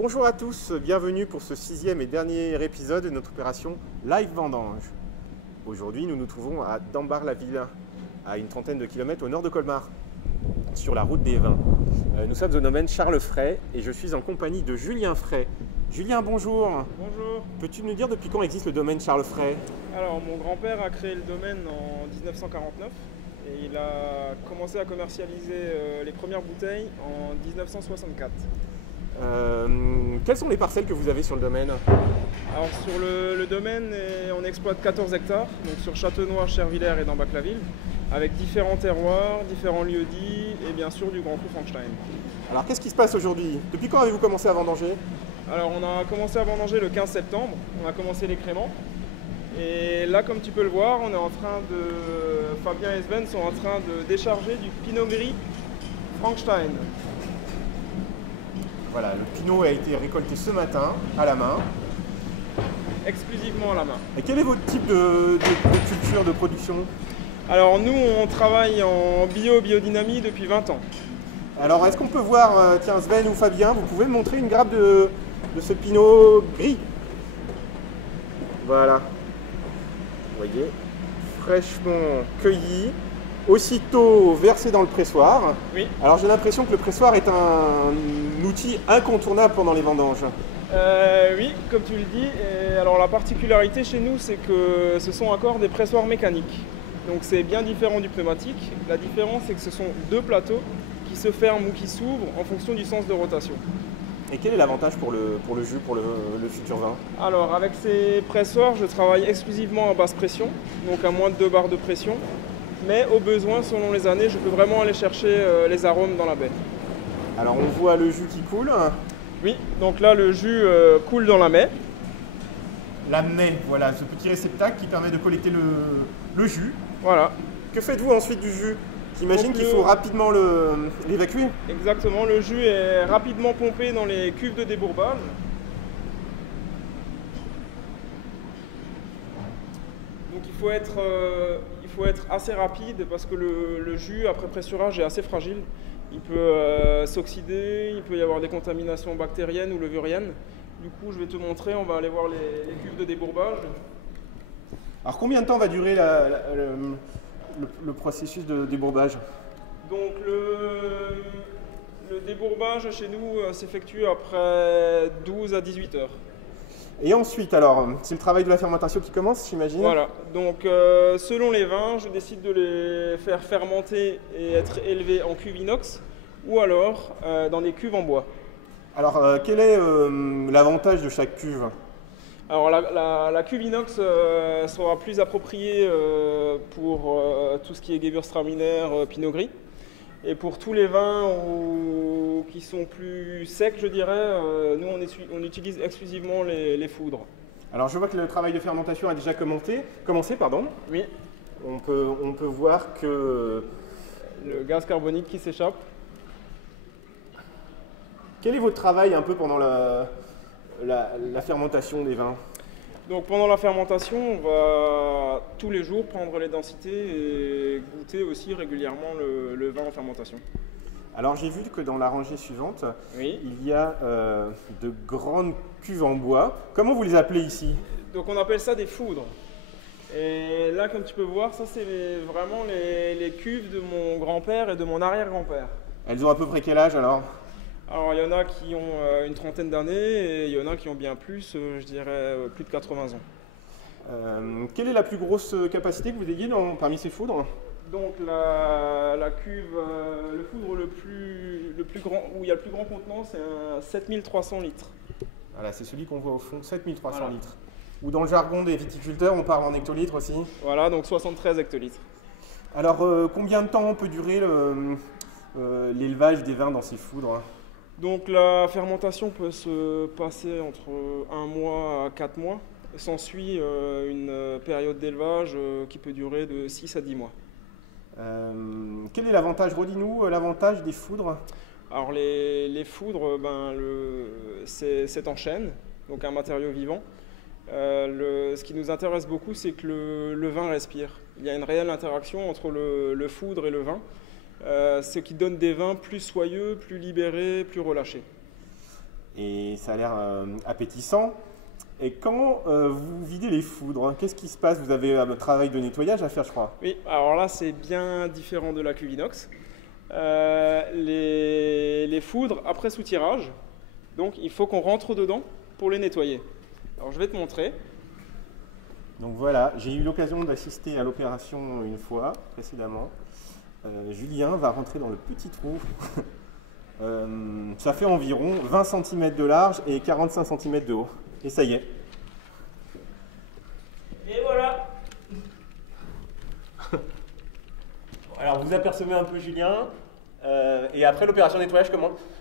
Bonjour à tous, bienvenue pour ce 6e et dernier épisode de notre opération Live Vendange. Aujourd'hui, nous nous trouvons à Dambar-la-Ville, à une trentaine de kilomètres au nord de Colmar, sur la route des vins. Nous sommes au domaine Charles Fray et je suis en compagnie de Julien Fray. Julien, bonjour. Bonjour. Peux-tu nous dire depuis quand existe le domaine Charles Fray? Alors, mon grand-père a créé le domaine en 1949 et il a commencé à commercialiser les premières bouteilles en 1964. Quelles sont les parcelles que vous avez sur le domaine? Alors, sur le domaine, on exploite 14 hectares, donc sur Châtenois, Chervillers et Dambac-la-Ville, avec différents terroirs, différents lieux-dits et bien sûr du Grand Cru Frankenstein. Alors, qu'est-ce qui se passe aujourd'hui? Depuis quand avez-vous commencé à vendanger? Alors, on a commencé à vendanger le 15 septembre, on a commencé les créments. Et là, comme tu peux le voir, on est en train de... Fabien et Sven sont en train de décharger du Pinot Gris Frankenstein. Voilà, le Pinot a été récolté ce matin, à la main. Exclusivement à la main. Et quel est votre type de culture, de production? Alors nous, on travaille en biodynamie depuis 20 ans. Alors, est-ce qu'on peut voir, tiens, Sven ou Fabien, vous pouvez me montrer une grappe de ce Pinot Gris? Voilà. Vous voyez, fraîchement cueilli, aussitôt versé dans le pressoir. Oui. Alors, j'ai l'impression que le pressoir est un outil incontournable pendant les vendanges. Oui, comme tu le dis. Et alors la particularité chez nous, c'est que ce sont encore des pressoirs mécaniques. Donc c'est bien différent du pneumatique. La différence, c'est que ce sont deux plateaux qui se ferment ou qui s'ouvrent en fonction du sens de rotation. Et quel est l'avantage pour le jus, pour le futur vin? Alors avec ces pressoirs, je travaille exclusivement à basse pression, donc à moins de 2 bars de pression. Mais au besoin, selon les années, je peux vraiment aller chercher les arômes dans la baie. Alors on voit le jus qui coule. Oui, donc là le jus coule dans la baie. La mets, voilà, ce petit réceptacle qui permet de collecter le jus. Voilà. Que faites-vous ensuite du jus? J'imagine Donc qu'il faut rapidement l'évacuer. Exactement, le jus est rapidement pompé dans les cuves de débourbage. Donc il faut être assez rapide parce que le jus après pressurage est assez fragile. Il peut s'oxyder, il peut y avoir des contaminations bactériennes ou levuriennes. Du coup, je vais te montrer, on va aller voir les cuves de débourbage. Alors combien de temps va durer le processus de débourbage? Donc le débourbage chez nous s'effectue après 12 à 18 heures. Et ensuite, alors, c'est le travail de la fermentation qui commence, j'imagine? Voilà, donc selon les vins, je décide de les faire fermenter et être élevés en cuve inox ou alors dans des cuves en bois. Alors, quel est l'avantage de chaque cuve? Alors la cuve inox sera plus appropriée pour tout ce qui est Gewürztraminer, Pinot Gris. Et pour tous les vins qui sont plus secs, je dirais, nous on utilise exclusivement les foudres. Alors je vois que le travail de fermentation a déjà commencé. Oui. On peut voir que... Le gaz carbonique qui s'échappe. Quel est votre travail un peu pendant la fermentation des vins? Donc pendant la fermentation, on va tous les jours prendre les densités et goûter aussi régulièrement le vin en fermentation. Alors j'ai vu que dans la rangée suivante, oui, il y a de grandes cuves en bois. Comment vous les appelez ici? Donc on appelle ça des foudres. Et là, comme tu peux voir, ça c'est vraiment les cuves de mon grand-père et de mon arrière-grand-père. Elles ont à peu près quel âge alors? Alors il y en a qui ont une trentaine d'années et il y en a qui ont bien plus, je dirais plus de 80 ans. Quelle est la plus grosse capacité que vous ayez parmi ces foudres? Donc la cuve, le foudre le plus grand, où il y a le plus grand contenant, c'est un 7300 litres. Voilà, c'est celui qu'on voit au fond, 7300 voilà. litres. Ou dans le jargon des viticulteurs, on parle en hectolitres aussi. Voilà, donc 73 hectolitres. Alors combien de temps peut durer l'élevage des vins dans ces foudres? Donc la fermentation peut se passer entre 1 mois à 4 mois. S'ensuit une période d'élevage qui peut durer de 6 à 10 mois. Quel est l'avantage? Redis-nous l'avantage des foudres. Alors les foudres, c'est en chêne, donc un matériau vivant. Ce qui nous intéresse beaucoup, c'est que le vin respire. Il y a une réelle interaction entre le foudre et le vin. Ce qui donne des vins plus soyeux, plus libérés, plus relâchés. et ça a l'air appétissant. Et quand vous videz les foudres, qu'est-ce qui se passe? Vous avez un travail de nettoyage à faire, je crois. Oui, alors là, c'est bien différent de la cuve inox. Les foudres, après soutirage, donc il faut qu'on rentre dedans pour les nettoyer. Alors je vais te montrer. Donc voilà, j'ai eu l'occasion d'assister à l'opération une fois précédemment. Julien va rentrer dans le petit trou. Ça fait environ 20 cm de large et 45 cm de haut. Et ça y est. Et voilà. Alors vous apercevez un peu Julien. Et après l'opération de nettoyage,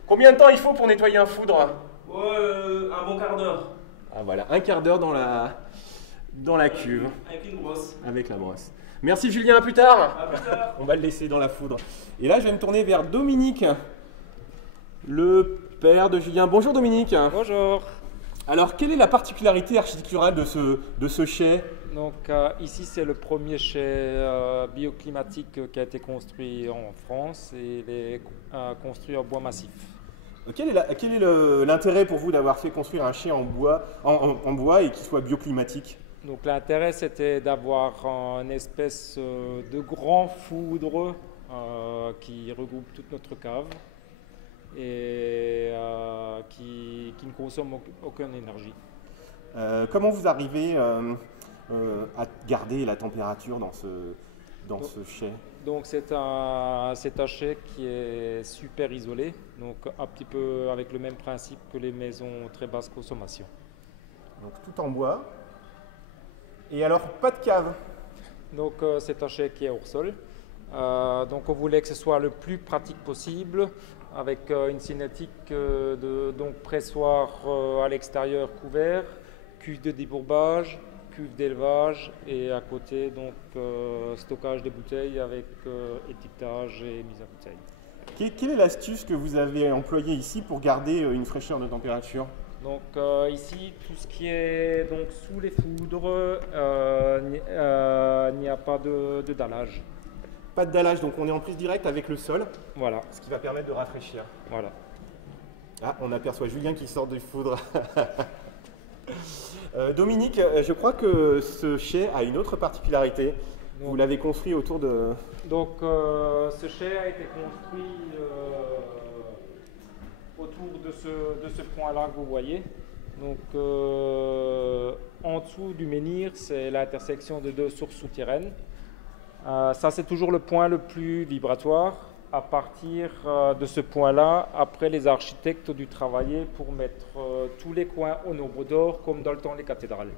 combien de temps il faut pour nettoyer un foudre? Un bon quart d'heure. Ah voilà, un quart d'heure dans la cuve. Avec une brosse. Avec la brosse. Merci Julien, à plus tard. À plus tard. On va le laisser dans la foudre. Et là, je vais me tourner vers Dominique, le père de Julien. Bonjour Dominique. Bonjour. Alors, quelle est la particularité architecturale de ce chai? Donc ici c'est le premier chai bioclimatique qui a été construit en France et il est construit en bois massif. Quel est l'intérêt pour vous d'avoir fait construire un chai en bois et qui soit bioclimatique? Donc l'intérêt c'était d'avoir une espèce de grand foudre qui regroupe toute notre cave et qui ne consomme aucune énergie. Comment vous arrivez à garder la température dans ce chai? Donc c'est un chai qui est super isolé, donc un petit peu avec le même principe que les maisons très basse consommation. Donc tout en bois. Et alors pas de cave? Donc c'est un chai qui est hors sol. Donc on voulait que ce soit le plus pratique possible avec une cinétique donc pressoir à l'extérieur couvert, cuve de débourbage, cuve d'élevage et à côté donc stockage des bouteilles avec étiquetage et mise à bouteille. Quelle est l'astuce que vous avez employée ici pour garder une fraîcheur de température? Donc ici tout ce qui est donc sous les foudres, il n'y a pas de dallage. Pas de dallage, donc on est en prise directe avec le sol. Voilà. Ce qui va permettre de rafraîchir. Voilà. Ah, on aperçoit Julien qui sort du foudre. Dominique, je crois que ce chai a une autre particularité. Vous l'avez construit autour de... Donc ce chai a été construit autour de ce point-là que vous voyez. Donc en dessous du menhir, c'est l'intersection de deux sources souterraines. Ça, c'est toujours le point le plus vibratoire. À partir de ce point-là, après, les architectes ont dû travailler pour mettre tous les coins au nombre d'or, comme dans le temps les cathédrales.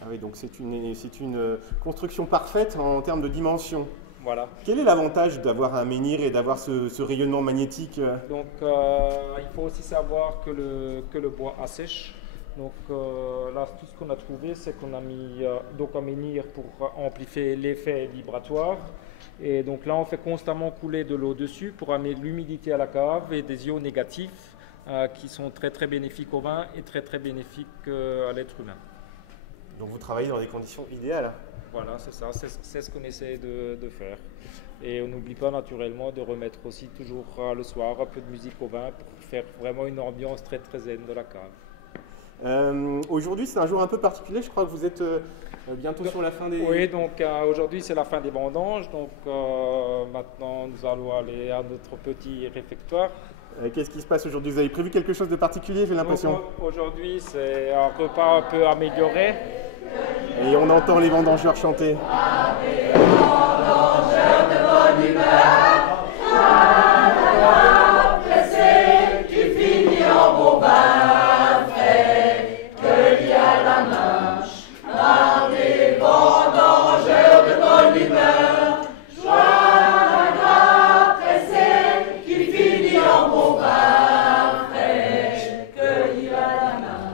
Ah oui, donc c'est une construction parfaite en termes de dimension. Voilà. Quel est l'avantage d'avoir un menhir et d'avoir ce rayonnement magnétique? Donc, il faut aussi savoir que le bois assèche. Donc là, tout ce qu'on a trouvé, c'est qu'on a mis donc un menhir pour amplifier l'effet vibratoire. Et donc là, on fait constamment couler de l'eau dessus pour amener l'humidité à la cave et des ions négatifs qui sont très très bénéfiques au vin et très très bénéfiques à l'être humain. Donc vous travaillez dans des conditions idéales. Voilà, c'est ça, c'est ce qu'on essaie de faire. Et on n'oublie pas naturellement de remettre aussi toujours le soir un peu de musique au vin pour faire vraiment une ambiance très très zen de la cave. Aujourd'hui, c'est un jour un peu particulier. Je crois que vous êtes bientôt sur la fin des... Oui, donc aujourd'hui, c'est la fin des vendanges. Donc maintenant, nous allons aller à notre petit réfectoire. Qu'est-ce qui se passe aujourd'hui? Vous avez prévu quelque chose de particulier, j'ai l'impression? Aujourd'hui, c'est un repas un peu amélioré. Et on entend les vendangeurs chanter. Les vendangeurs de bonne humeur, pressé, qui finit en bon vin frais, cueilli à la main, par des vendangeurs de bonne humeur, joie pressé, qui finit en bon vin frais, cueilli à la main.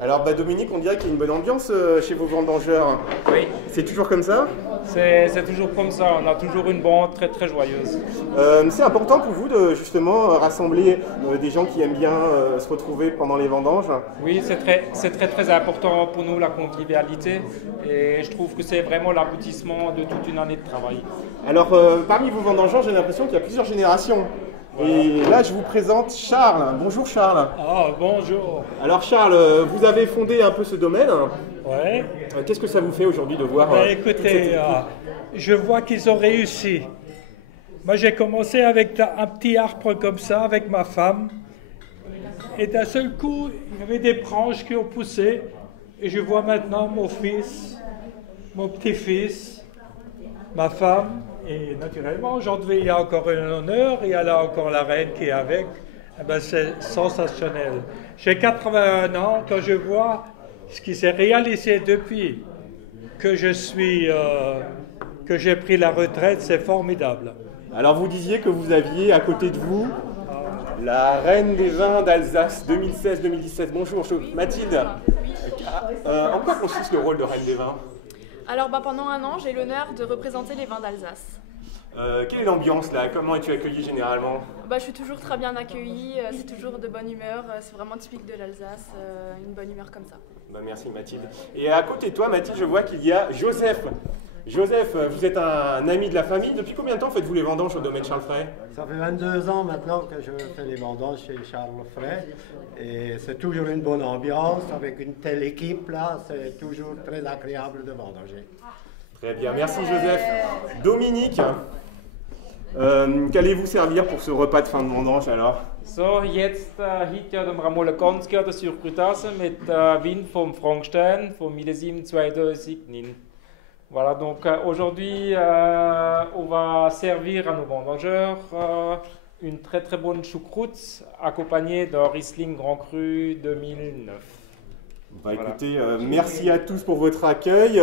Alors Dominique, on dirait qu'il y a une bonne ambiance chez vos vendangeurs. Oui. C'est toujours comme ça? C'est toujours comme ça, on a toujours une bande très très joyeuse. C'est important pour vous de justement rassembler des gens qui aiment bien se retrouver pendant les vendanges? Oui, c'est très important pour nous la convivialité et je trouve que c'est vraiment l'aboutissement de toute une année de travail. Alors parmi vos vendangeurs, j'ai l'impression qu'il y a plusieurs générations Et là, je vous présente Charles. Bonjour Charles. Ah, bonjour. Alors Charles, vous avez fondé un peu ce domaine. Ouais. Qu'est-ce que ça vous fait aujourd'hui de voir Écoutez, je vois qu'ils ont réussi. Moi, j'ai commencé avec un petit arbre comme ça, avec ma femme. Et d'un seul coup, il y avait des branches qui ont poussé. Et je vois maintenant mon fils, mon petit-fils, ma femme. Et naturellement, aujourd'hui, il y a encore un honneur, il y a là encore la reine qui est avec. Eh ben, c'est sensationnel. J'ai 81 ans, quand je vois ce qui s'est réalisé depuis que que j'ai pris la retraite, c'est formidable. Alors vous disiez que vous aviez à côté de vous la reine des vins d'Alsace 2016-2017. Bonjour Mathilde. En quoi consiste le rôle de reine des vins? Alors pendant un an, j'ai l'honneur de représenter les vins d'Alsace. Quelle est l'ambiance là? Comment es-tu accueillie généralement? Je suis toujours très bien accueillie, c'est toujours de bonne humeur, c'est vraiment typique de l'Alsace, une bonne humeur comme ça. Merci Mathilde. Et à côté de toi Mathilde, je vois qu'il y a Joseph. Joseph, vous êtes un ami de la famille. Depuis combien de temps faites-vous les vendanges au domaine Charles Fray? Ça fait 22 ans maintenant que je fais les vendanges chez Charles Fray. Et c'est toujours une bonne ambiance. Avec une telle équipe là, c'est toujours très agréable de vendanger. Très bien, merci Joseph. Dominique, qu'allez-vous servir pour ce repas de fin de vendange alors? So, jetzt hier haben wir mal eine ganz gute Surprise mit Wein vom Frankenstein vom Millésime 2009. Voilà, donc aujourd'hui, on va servir à nos vendangeurs une très très bonne choucroute accompagnée d'un Riesling Grand Cru 2009. Voilà. Écoutez, merci à tous pour votre accueil.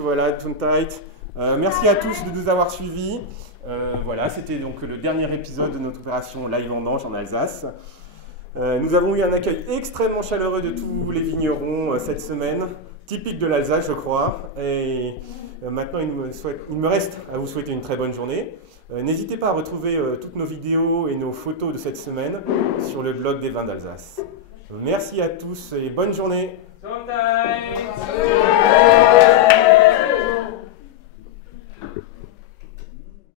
Voilà, Gesundheit. Merci à tous de nous avoir suivis. Voilà, c'était donc le dernier épisode de notre opération Live Vendange en Alsace. Nous avons eu un accueil extrêmement chaleureux de tous les vignerons cette semaine, typique de l'Alsace je crois. Et maintenant il me reste à vous souhaiter une très bonne journée. N'hésitez pas à retrouver toutes nos vidéos et nos photos de cette semaine sur le blog des vins d'Alsace. Merci à tous et bonne journée. Gesundheit.